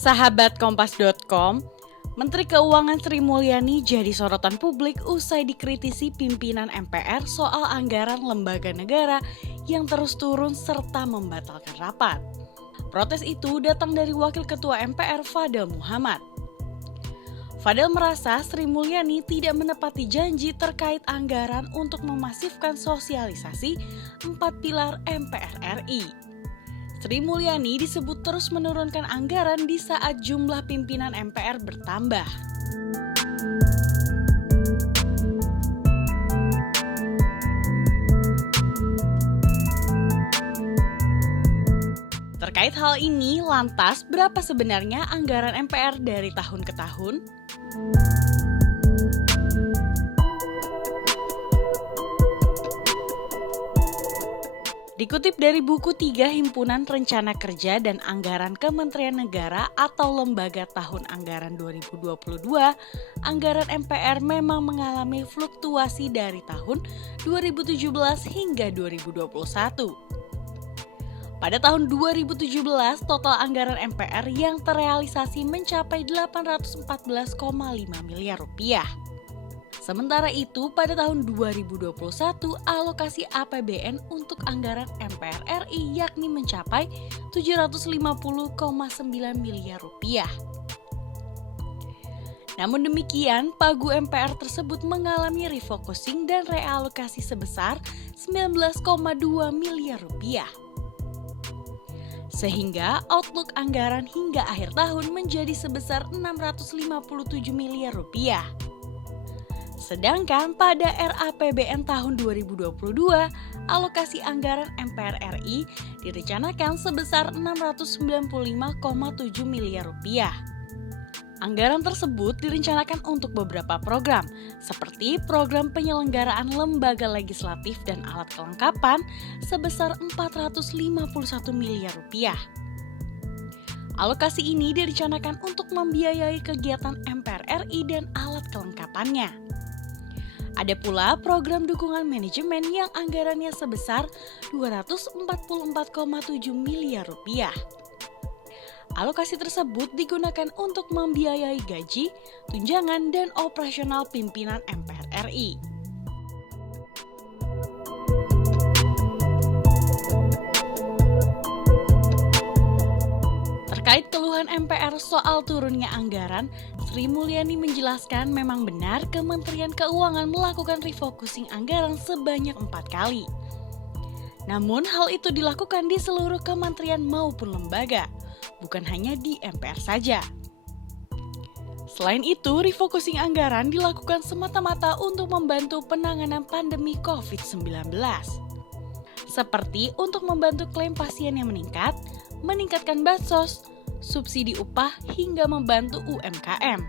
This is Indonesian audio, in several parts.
Sahabat Kompas.com, Menteri Keuangan Sri Mulyani jadi sorotan publik usai dikritisi pimpinan MPR soal anggaran lembaga negara yang terus turun serta membatalkan rapat. Protes itu datang dari Wakil Ketua MPR Fadel Muhammad. Fadel merasa Sri Mulyani tidak menepati janji terkait anggaran untuk memasifkan sosialisasi 4 pilar MPR RI. Sri Mulyani disebut terus menurunkan anggaran di saat jumlah pimpinan MPR bertambah. Terkait hal ini, lantas berapa sebenarnya anggaran MPR dari tahun ke tahun? Dikutip dari buku 3 Himpunan Rencana Kerja dan Anggaran Kementerian Negara atau Lembaga Tahun Anggaran 2022, anggaran MPR memang mengalami fluktuasi dari tahun 2017 hingga 2021. Pada tahun 2017, total anggaran MPR yang terrealisasi mencapai 814,5 miliar rupiah. Sementara itu, pada tahun 2021, alokasi APBN untuk anggaran MPR RI yakni mencapai 750,9 miliar rupiah. Namun demikian, pagu MPR tersebut mengalami refocusing dan realokasi sebesar 19,2 miliar rupiah. Sehingga outlook anggaran hingga akhir tahun menjadi sebesar 657 miliar rupiah. Sedangkan pada RAPBN tahun 2022, alokasi anggaran MPR RI direncanakan sebesar 695,7 miliar rupiah. Anggaran tersebut direncanakan untuk beberapa program, seperti program penyelenggaraan lembaga legislatif dan alat kelengkapan sebesar 451 miliar rupiah. Alokasi ini direncanakan untuk membiayai kegiatan MPR RI dan alat kelengkapannya. Ada pula program dukungan manajemen yang anggarannya sebesar 244,7 miliar rupiah. Alokasi tersebut digunakan untuk membiayai gaji, tunjangan, dan operasional pimpinan MPR RI. Terkait keluhan MPR soal turunnya anggaran, Sri Mulyani menjelaskan memang benar Kementerian Keuangan melakukan refocusing anggaran sebanyak 4 kali. Namun hal itu dilakukan di seluruh kementerian maupun lembaga, bukan hanya di MPR saja. Selain itu, refocusing anggaran dilakukan semata-mata untuk membantu penanganan pandemi COVID-19. Seperti untuk membantu klaim pasien yang meningkat, meningkatkan bansos, subsidi upah, hingga membantu UMKM.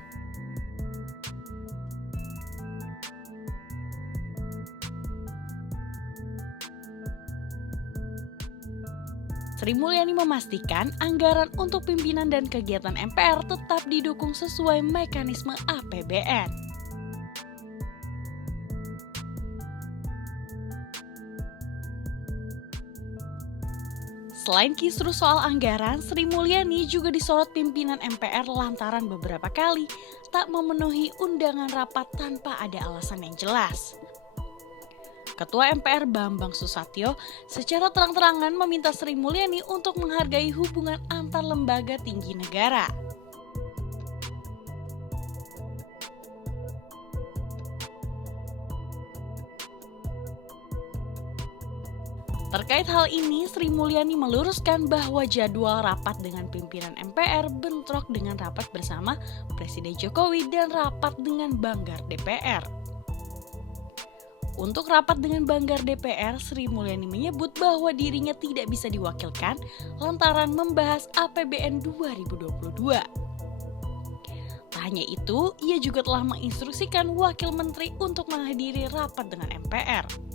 Sri Mulyani memastikan anggaran untuk pimpinan dan kegiatan MPR tetap didukung sesuai mekanisme APBN. Selain kisruh soal anggaran, Sri Mulyani juga disorot pimpinan MPR lantaran beberapa kali tak memenuhi undangan rapat tanpa ada alasan yang jelas. Ketua MPR Bambang Susatyo secara terang-terangan meminta Sri Mulyani untuk menghargai hubungan antar lembaga tinggi negara. Terkait hal ini, Sri Mulyani meluruskan bahwa jadwal rapat dengan pimpinan MPR bentrok dengan rapat bersama Presiden Jokowi dan rapat dengan Banggar DPR. Untuk rapat dengan Banggar DPR, Sri Mulyani menyebut bahwa dirinya tidak bisa diwakilkan lantaran membahas APBN 2022. Tak hanya itu, ia juga telah menginstruksikan wakil menteri untuk menghadiri rapat dengan MPR.